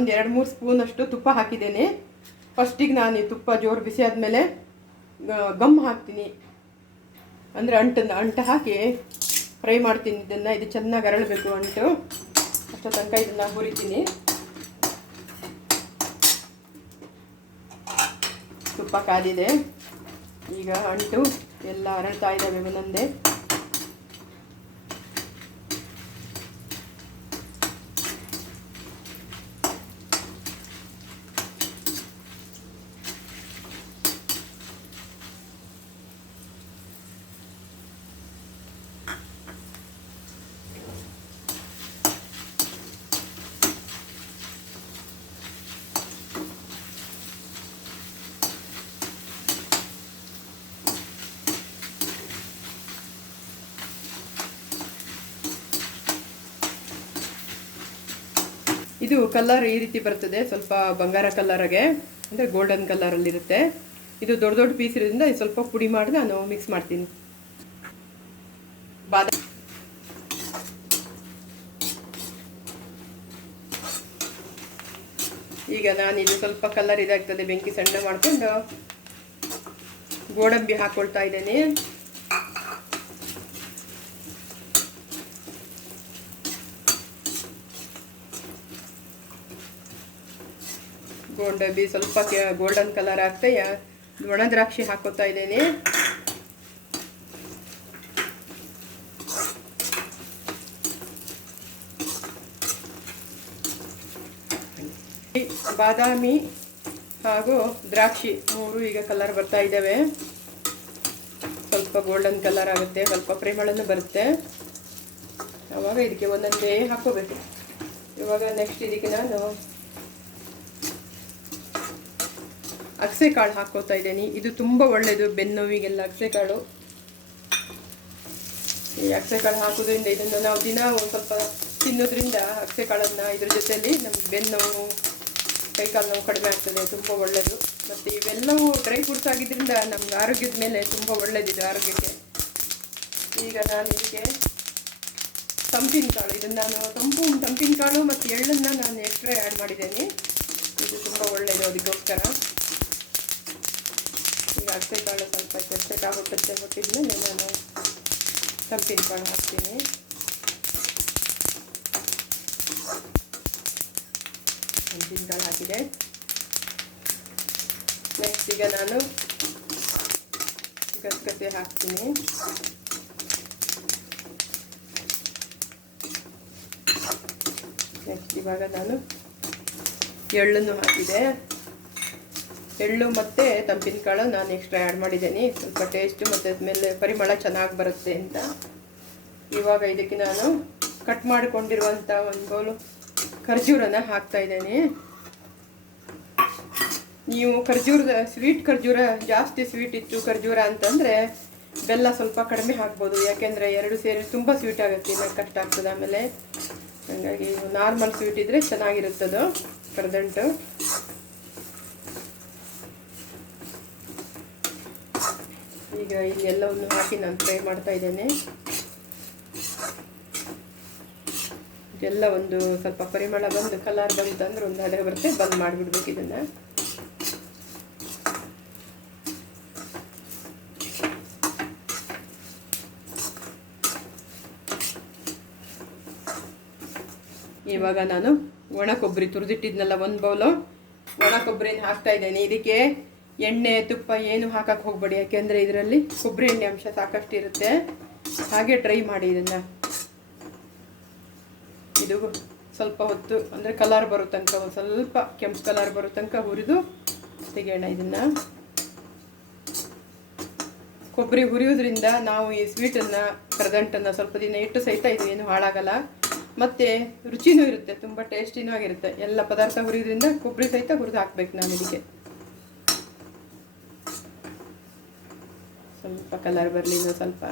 ಒಂದು 2-3 ಸ್ಪೂನ್ ಅಷ್ಟು ತುಪ್ಪ ಹಾಕಿದ್ದೇನೆ. ಫಸ್ಟಿಗೆ ನಾನು ಈ ತುಪ್ಪ ಜೋರು ಬಿಸಿ ಆದಮೇಲೆ ಗಮ್ ಹಾಕ್ತೀನಿ, ಅಂದರೆ ಅಂಟು ಹಾಕಿ ಫ್ರೈ ಮಾಡ್ತೀನಿ. ಇದು ಚೆನ್ನಾಗಿ ಅರಳಬೇಕು ಅಂಟು, ಅಷ್ಟೋ ತನಕ ಇದನ್ನು ಹುರಿತೀನಿ. ತುಪ್ಪ ಕಾದಿದೆ, ಈಗ ಅಂಟು ಎಲ್ಲ ಅರಳ್ತಾ ಇದ್ದಾವೆ ಒಂದೊಂದೇ. ಇದು ಕಲರ್ ಈ ರೀತಿ ಬರ್ತದೆ, ಸ್ವಲ್ಪ ಬಂಗಾರ ಕಲರ್ಗೆ, ಅಂದರೆ ಗೋಲ್ಡನ್ ಕಲರಲ್ಲಿರುತ್ತೆ. ಇದು ದೊಡ್ಡ ದೊಡ್ಡ ಪೀಸ್ ಇರೋದ್ರಿಂದ ಇದು ಸ್ವಲ್ಪ ಪುಡಿ ಮಾಡಿ ನಾನು ಮಿಕ್ಸ್ ಮಾಡ್ತೀನಿ. ಬಾದಾಮಿ ಈಗ ನಾನು ಇದು ಸ್ವಲ್ಪ ಕಲರ್ ಇದಾಗ್ತದೆ, ಬೆಂಕಿ ಸಣ್ಣ ಮಾಡಿಕೊಂಡು ಗೋಡಂಬಿ ಹಾಕ್ಕೊಳ್ತಾ ಇದ್ದೇನೆ. ಗೋಡಂಬಿ ಸ್ವಲ್ಪ ಗೋಲ್ಡನ್ ಕಲರ್ ಆಗ್ತಾ ಒಣ ದ್ರಾಕ್ಷಿ ಹಾಕೋತಾ ಇದ್ದೇನೆ. ಬಾದಾಮಿ ಹಾಗೂ ದ್ರಾಕ್ಷಿ ಮೂರು ಈಗ ಕಲರ್ ಬರ್ತಾ ಇದ್ದಾವೆ. ಸ್ವಲ್ಪ ಗೋಲ್ಡನ್ ಕಲರ್ ಆಗುತ್ತೆ, ಸ್ವಲ್ಪ ಪರಿಮಳನೂ ಬರುತ್ತೆ. ಆವಾಗ ಇದಕ್ಕೆ ಒಂದೊಂದೇ ಹಾಕೋಬೇಕು. ಇವಾಗ ನೆಕ್ಸ್ಟ್ ಇದಕ್ಕೆ ನಾನು ಅಗಸೆ ಕಾಳು ಹಾಕೋತಾ ಇದ್ದೀನಿ. ಇದು ತುಂಬ ಒಳ್ಳೆಯದು ಬೆನ್ನೋವಿಗೆಲ್ಲ ಅಗಸೆ ಕಾಳು. ಈ ಅಗಸೆ ಕಾಳು ಹಾಕೋದ್ರಿಂದ ಇದನ್ನು ನಾವು ದಿನ ಒಂದು ಸ್ವಲ್ಪ ತಿನ್ನೋದ್ರಿಂದ ಅಗಸೆ ಕಾಳನ್ನು ಇದ್ರ ಜೊತೆಯಲ್ಲಿ ನಮ್ಗೆ ಬೆನ್ನೋವು ಕೈಕಾಲು ನೋವು ಕಡಿಮೆ ಆಗ್ತದೆ, ತುಂಬ ಒಳ್ಳೆಯದು. ಮತ್ತು ಇವೆಲ್ಲವೂ ಡ್ರೈ ಫ್ರೂಟ್ಸ್ ಆಗಿದ್ದರಿಂದ ನಮ್ಗೆ ಆರೋಗ್ಯದ ಮೇಲೆ ತುಂಬ ಒಳ್ಳೆಯದಿದೆ ಆರೋಗ್ಯಕ್ಕೆ. ಈಗ ನಾನು ಇದಕ್ಕೆ ತಂಪಿನ ಕಾಳು, ಇದನ್ನು ನಾನು ತಂಪಿನ ಕಾಳು ಮತ್ತು ಎಳ್ಳನ್ನು ನಾನು ಎಕ್ಸ್ಟ್ರಾ ಆ್ಯಡ್ ಮಾಡಿದ್ದೇನೆ. ಇದು ತುಂಬ ಒಳ್ಳೆಯದು ಅದಕ್ಕೋಸ್ಕರ. ಈಗ ಅಗಸೆ ಕಾಳು ಸ್ವಲ್ಪ ಕೆಟ್ಟಕ್ಕಾಗುತ್ತೆ ಹೊಟ್ಟಿದ್ಮೇಲೆ ನಾನು ತಂಪಿನ ಕಾಳು ಹಾಕ್ತೀನಿ. ತಂಪಿನ ಕಾಳು ಹಾಕಿದೆ. ನೆಕ್ಸ್ಟ್ ಈಗ ನಾನು ಗಸಗಸೆ ಹಾಕ್ತೀನಿ. ನೆಕ್ಸ್ಟ್ ಇವಾಗ ನಾನು ಎಳ್ಳನ್ನು ಹಾಕಿದೆ. ಎಳ್ಳು ಮತ್ತು ತಂಪಿನ ಕಾಳು ನಾನು ಎಕ್ಸ್ಟ್ರಾ ಆ್ಯಡ್ ಮಾಡಿದ್ದೀನಿ, ಸ್ವಲ್ಪ ಟೇಸ್ಟು ಮತ್ತು ಆದಮೇಲೆ ಪರಿಮಳ ಚೆನ್ನಾಗಿ ಬರುತ್ತೆ ಅಂತ. ಇವಾಗ ಇದಕ್ಕೆ ನಾನು ಕಟ್ ಮಾಡಿಕೊಂಡಿರುವಂಥ ಒಂದು ಬೌಲು ಖರ್ಜೂರನ ಹಾಕ್ತಾ ಇದ್ದೀನಿ. ನೀವು ಸ್ವೀಟ್ ಖರ್ಜೂರ ಜಾಸ್ತಿ ಸ್ವೀಟ್ ಇತ್ತು ಖರ್ಜೂರ ಅಂತಂದರೆ ಬೆಲ್ಲ ಸ್ವಲ್ಪ ಕಡಿಮೆ ಹಾಕ್ಬೋದು, ಯಾಕೆಂದರೆ ಎರಡು ಸೇರಿ ತುಂಬ ಸ್ವೀಟ್ ಆಗುತ್ತೆ, ಇನ್ನು ಕಷ್ಟ ಆಗ್ತದೆ ಆಮೇಲೆ. ಹಾಗಾಗಿ ನಾರ್ಮಲ್ ಸ್ವೀಟ್ ಇದ್ದರೆ ಚೆನ್ನಾಗಿರುತ್ತದು ಕರದಂಟು. ಈಗ ಇದೆಲ್ಲವನ್ನು ಹಾಕಿ ನಾನು ಫ್ರೈ ಮಾಡ್ತಾ ಇದ್ದೇನೆ. ಇದೆಲ್ಲ ಒಂದು ಸ್ವಲ್ಪ ಪರಿಮಳ ಬಂದು ಕಲರ್ ಬಂತಂದ್ರೆ ಒಂದು ಹದ ಬರುತ್ತೆ, ಬಂದ್ ಮಾಡಿಬಿಡ್ಬೇಕು ಇದನ್ನು. ಇವಾಗ ನಾನು ಒಣ ಕೊಬ್ಬರಿ ತುರಿದಿಟ್ಟಿದ್ನಲ್ಲ ಒಂದು ಬೌಲು ಒಣ ಕೊಬ್ಬರಿನ ಹಾಕ್ತಾ ಇದ್ದೇನೆ. ಇದಕ್ಕೆ ಎಣ್ಣೆ ತುಪ್ಪ ಏನು ಹಾಕಕ್ಕೆ ಹೋಗಬೇಡಿ, ಯಾಕೆಂದರೆ ಇದರಲ್ಲಿ ಕೊಬ್ಬರಿ ಎಣ್ಣೆ ಅಂಶ ಸಾಕಷ್ಟು ಇರುತ್ತೆ. ಹಾಗೆ ಡ್ರೈ ಮಾಡಿ ಇದನ್ನು. ಇದು ಸ್ವಲ್ಪ ಹೊತ್ತು ಅಂದರೆ ಕಲರ್ ಬರೋ ತನಕ, ಒಂದು ಸ್ವಲ್ಪ ಕೆಂಪು ಕಲರ್ ಬರೋ ತನಕ ಹುರಿದು ತೆಗೆಯೋಣ ಇದನ್ನು. ಕೊಬ್ಬರಿ ಹುರಿಯೋದ್ರಿಂದ ನಾವು ಈ ಸ್ವೀಟನ್ನು ಕರದಂಟನ್ನು ಸ್ವಲ್ಪ ದಿನ ಇಟ್ಟು ಸಹಿತ ಇದು ಏನು ಹಾಳಾಗಲ್ಲ, ಮತ್ತು ರುಚಿನೂ ಇರುತ್ತೆ, ತುಂಬ ಟೇಸ್ಟಿನೂ ಆಗಿರುತ್ತೆ. ಎಲ್ಲ ಪದಾರ್ಥ ಹುರಿಯೋದ್ರಿಂದ ಕೊಬ್ಬರಿ ಸಹಿತ ಹುರಿದು ಹಾಕ್ಬೇಕು ನಾನು ಇದಕ್ಕೆ. ಸ್ವಲ್ಪ ಕಲರ್ ಬರಲಿ ಇದು ಸ್ವಲ್ಪ.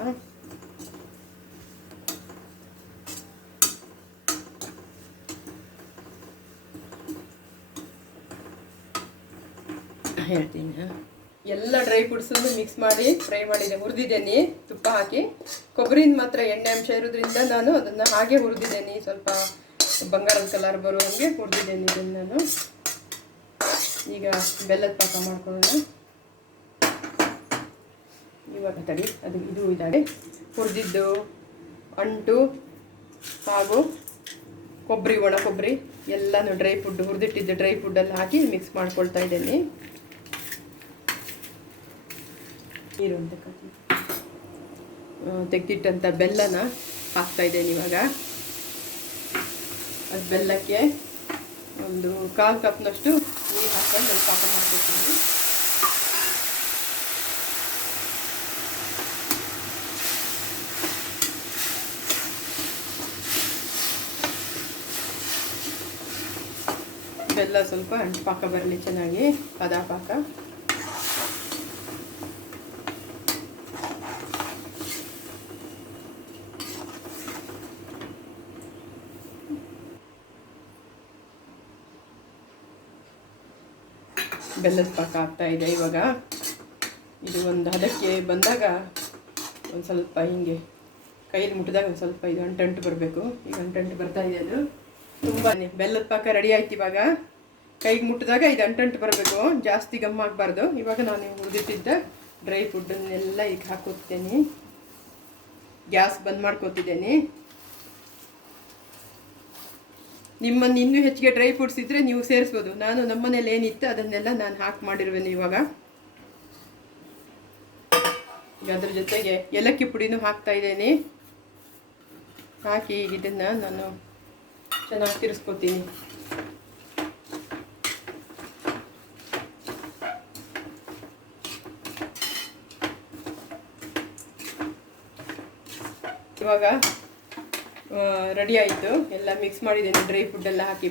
ಹೇಳ್ತೀನಿ. ಎಲ್ಲ ಡ್ರೈ ಫ್ರೂಟ್ಸನ್ನು ಮಿಕ್ಸ್ ಮಾಡಿ ಫ್ರೈ ಮಾಡಿದೆ, ಹುರಿದಿದ್ದೇನೆ ತುಪ್ಪ ಹಾಕಿ. ಕೊಬ್ಬರಿನ ಮಾತ್ರ ಎಣ್ಣೆ ಅಂಶ ಇರೋದ್ರಿಂದ ನಾನು ಅದನ್ನು ಹಾಗೆ ಹುರಿದಿದ್ದೇನೆ. ಸ್ವಲ್ಪ ಬಂಗಾರದ ಕಲರ್ ಬರೋ ಹಾಗೆ ಹುರಿದಿದ್ದೇನೆ ಇದನ್ನು ನಾನು. ಈಗ ಬೆಲ್ಲದ ಪಾಕ ಮಾಡ್ಕೊಳ್ಳೋಣ. ಇವಾಗ ತಡಿ, ಅದು ಇದು ಇದ್ದಾರೆ ಹುರಿದಿದ್ದು ಅಂಟು ಹಾಗೂ ಕೊಬ್ಬರಿ, ಒಣ ಕೊಬ್ಬರಿ ಎಲ್ಲನೂ ಡ್ರೈ ಫುಡ್, ಹುರಿದಿಟ್ಟಿದ್ದು ಡ್ರೈ ಫುಡ್ಡೆಲ್ಲ ಹಾಕಿ ಮಿಕ್ಸ್ ಮಾಡ್ಕೊಳ್ತಾ ಇದ್ದೇನೆ. ನೀರು ಅಂತ ತೆಗೆದಿಟ್ಟಂಥ ಬೆಲ್ಲನ ಹಾಕ್ತಾ ಇದ್ದೇನೆ ಇವಾಗ. ಅದು ಬೆಲ್ಲಕ್ಕೆ ಒಂದು 1/4 ಕಪ್ನಷ್ಟು ನೀರು ಹಾಕೊಂಡು ನಾನು ಪಾಕ ಮಾಡ್ಕೊಳ್ತೀನಿ. ಬೆಲ್ಲ ಸ್ವಲ್ಪ ಅಂಟು ಪಾಕ ಬರಲಿ ಚೆನ್ನಾಗಿ, ಪದ ಪಾಕ. ಬೆಲ್ಲದ ಪಾಕ ಆಗ್ತಾ ಇದೆ ಇವಾಗ. ಇದು ಒಂದು ಹದಕ್ಕೆ ಬಂದಾಗ ಒಂದು ಸ್ವಲ್ಪ ಹಿಂಗೆ ಕೈಯಲ್ಲಿ ಮುಟ್ಟಿದಾಗ ಒಂದು ಸ್ವಲ್ಪ ಇದು ಅಂಟಂಟು ಬರಬೇಕು. ಈಗ ಅಂಟಂಟು ಬರ್ತಾ ಇದೆ. ಅದು ತುಂಬಾ ಬೆಲ್ಲದ ಪಾಕ ರೆಡಿ ಆಯ್ತು. ಇವಾಗ ಕೈಗೆ ಮುಟ್ಟಿದಾಗ ಇದು ಅಂಟಂಟು ಬರಬೇಕು, ಜಾಸ್ತಿ ಗಮ್ ಆಗಬಾರ್ದು. ಇವಾಗ ನಾನು ಹುರಿದಿಟ್ಟಿದ್ದ ಡ್ರೈ ಫುಡ್ಡನ್ನೆಲ್ಲ ಈಗ ಹಾಕೋತಿದ್ದೇನೆ. ಗ್ಯಾಸ್ ಬಂದ್ ಮಾಡ್ಕೋತಿದ್ದೇನೆ. ನಿಮ್ಮನ್ನು ಇನ್ನೂ ಹೆಚ್ಚಿಗೆ ಡ್ರೈ ಫ್ರೂಟ್ಸ್ ಇದ್ದರೆ ನೀವು ಸೇರಿಸ್ಬೋದು. ನಾನು ನಮ್ಮನೇಲಿ ಏನಿತ್ತು ಅದನ್ನೆಲ್ಲ ನಾನು ಹಾಕಿ ಮಾಡಿರುವೆನು. ಇವಾಗ ಈಗ ಅದ್ರ ಜೊತೆಗೆ ಏಲಕ್ಕಿ ಪುಡಿನೂ ಹಾಕ್ತಾ ಇದ್ದೇನೆ. ಹಾಕಿ ಈಗ ಇದನ್ನು ನಾನು ಚೆನ್ನಾಗಿ ತಿರ್ಸ್ಕೊತೀನಿ. ಇವಾಗ ರೆಡಿ ಆಯಿತು. ಎಲ್ಲ ಮಿಕ್ಸ್ ಮಾಡಿದ್ದೀನಿ ಡ್ರೈ ಫುಡ್ ಎಲ್ಲ ಹಾಕಿ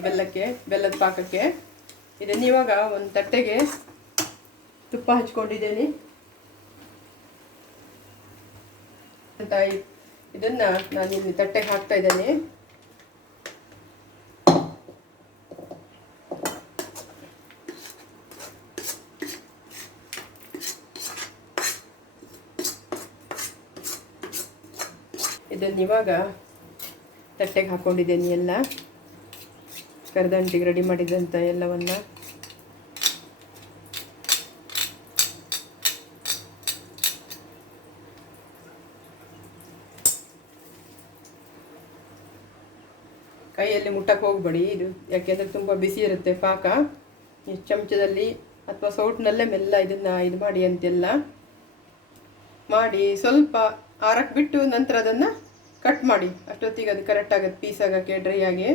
ಬೆಲ್ಲದ ಪಾಕಕ್ಕೆ. ಇದನ್ನು ಇವಾಗ ಒಂದು ತಟ್ಟೆಗೆ ತುಪ್ಪ ಹಚ್ಕೊಂಡಿದ್ದೀನಿ ಅಂತ ಇದನ್ನು ನಾನು ಇಲ್ಲಿ ತಟ್ಟೆಗೆ ಹಾಕ್ತಾ ಇದ್ದೇನೆ. ಇದನ್ನು ಇವಾಗ ತಟ್ಟೆಗೆ ಹಾಕ್ಕೊಂಡಿದ್ದೇನೆ. ಎಲ್ಲ ಕರ್ದಂಟಿಗೆ ರೆಡಿ ಮಾಡಿದಂಥ ಎಲ್ಲವನ್ನು ಕೈಯಲ್ಲಿ ಮುಟ್ಟಕ್ಕೆ ಹೋಗಬೇಡಿ ಇದು, ಯಾಕೆಂದರೆ ತುಂಬ ಬಿಸಿ ಇರುತ್ತೆ ಪಾಕ. ಈ ಚಮಚದಲ್ಲಿ ಅಥವಾ ಸೌಟ್ನಲ್ಲೇ ಮೆಲ್ಲ ಇದನ್ನು ಇದು ಮಾಡಿ ಅಂತೆಲ್ಲ ಮಾಡಿ ಸ್ವಲ್ಪ ಆರಕ್ಕೆ ಬಿಟ್ಟು ನಂತರ ಅದನ್ನು ಕಟ್ ಮಾಡಿ. ಅಷ್ಟೊತ್ತಿಗೆ ಅದು ಕರೆಕ್ಟ್ ಆಗುತ್ತೆ ಪೀಸ್ ಆಗೋಕ್ಕೆ ಡ್ರೈ ಆಗಿ.